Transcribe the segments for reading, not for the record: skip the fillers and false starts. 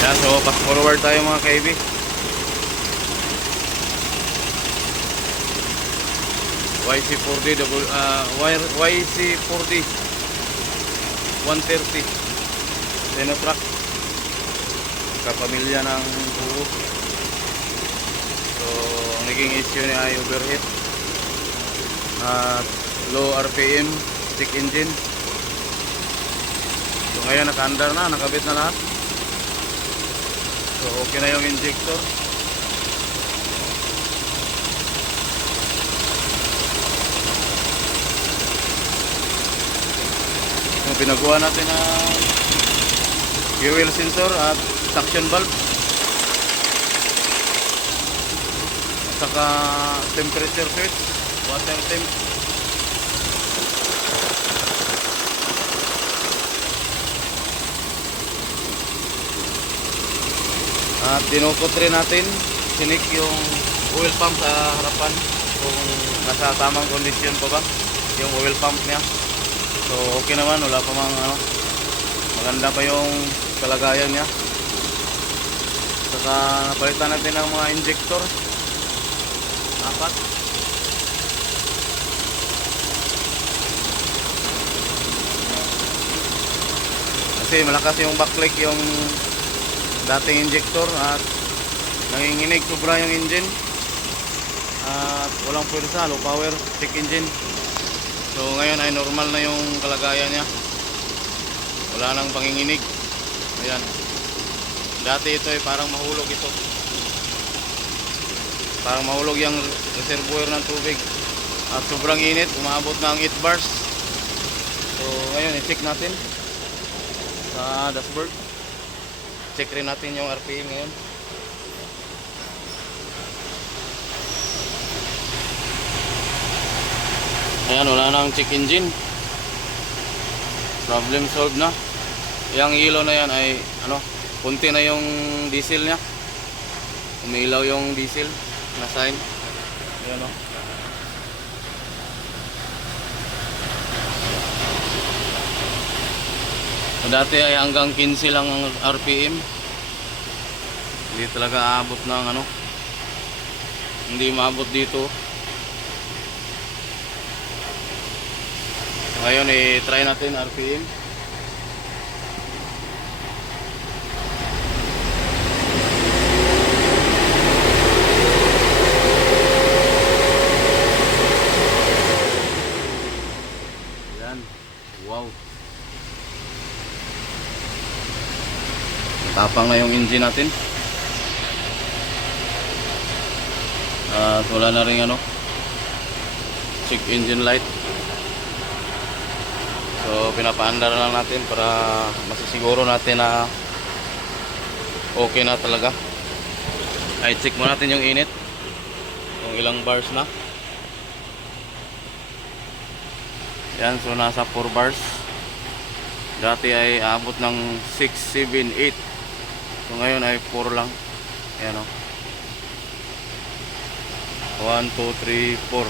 Yan, so fast forward tayo mga kaibi. YC40 double YC40 130 Sinotrack, kapamilya ng buo. So ang naging issue niya ay overheat at low RPM stick engine. So ngayon naka-andar na, nakabit na lahat. So okay na yung injector. So pinagawa natin ang fuel sensor at suction valve at saka temperature switch, water temp. At dinukot rin natin, sinik yung oil pump sa harapan kung nasa tamang kondisyon pa ba yung oil pump niya. So okay naman, wala pa mang maganda pa yung kalagayan niya. Saka napalitan natin ang mga injector, 4. Kasi malakas yung backlight yung dating injector at nanginginig sobra yung engine at walang pwersa, low power stick engine. So ngayon ay normal na yung kalagayan niya, wala nang panginginig. Ayan, dati ito ay parang mahulog ito, parang mahulog yung reservoir ng tubig at sobrang init, umabot ng 8 bars. So ngayon i-check natin sa dashboard. Check rin natin yung RPM ngayon. Ayan, wala nang check engine. Problem solved na. Yung ilaw na yan ay kunti na yung diesel nya. Umilaw yung diesel na sign. Ayan o. Dati ay hanggang 15 lang ang RPM. Hindi talaga aabot ng hindi maabot dito. Ngayon i-try natin RPM. Yan. Wow. Tapang na yung engine natin. At wala na rin check engine light. So pinapaandar lang natin para masisiguro natin na okay na talaga. Ay check mo natin yung init, kung ilang bars na. Yan, so nasa 4 bars. Dati ay abot ng 6, 7, 8. So ngayon ay 4 lang. Ayan o, 1, 2, 3, 4.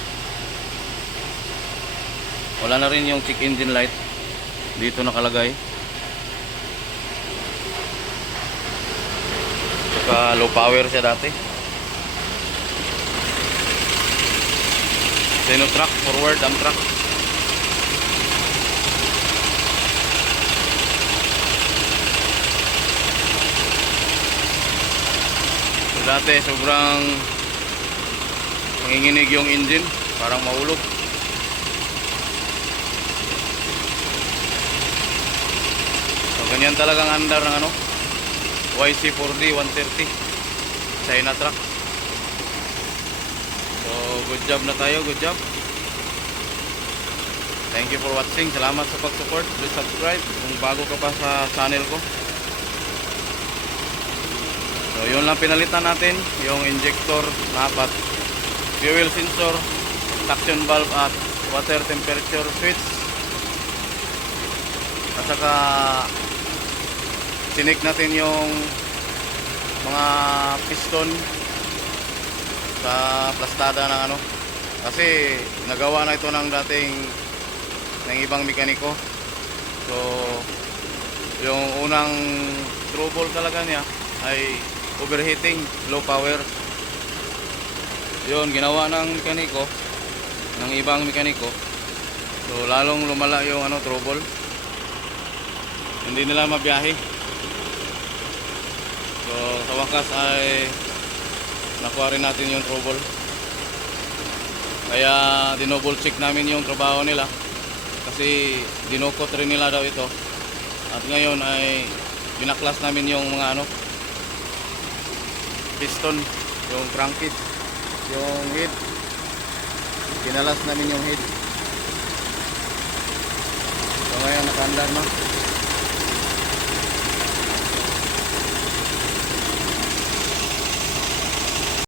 Wala na rin yung check engine light dito nakalagay. Saka low power siya dati. Sinotrack, forward dump truck. So dati sobrang manginginig yung engine, parang mahulog. Ganyan talagang andar ng YC40 130 Sinotrack. So good job na tayo, good job. Thank you for watching. Salamat sa pag-support. Please subscribe kung bago ka pa sa channel ko. So yun lang pinalitan natin, yung injector na 4, fuel sensor, suction valve at water temperature switch. At saka sinik natin yung mga piston sa plastada ng kasi nagawa na ito ng ibang mekaniko. So yung unang trouble talaga niya ay overheating, low power. Yun, ginawa ng mekaniko, ng ibang mekaniko. So lalong lumala yung trouble. Hindi nila mabiyahe. So sa wakas ay nakuha rin natin yung trouble. Kaya dinouble check namin yung trabaho nila. Kasi dinukot rin nila daw ito. At ngayon ay binaklas namin yung mga piston, yung crankcase, yung head. Kinalas namin yung head. So ngayon nakaandar na.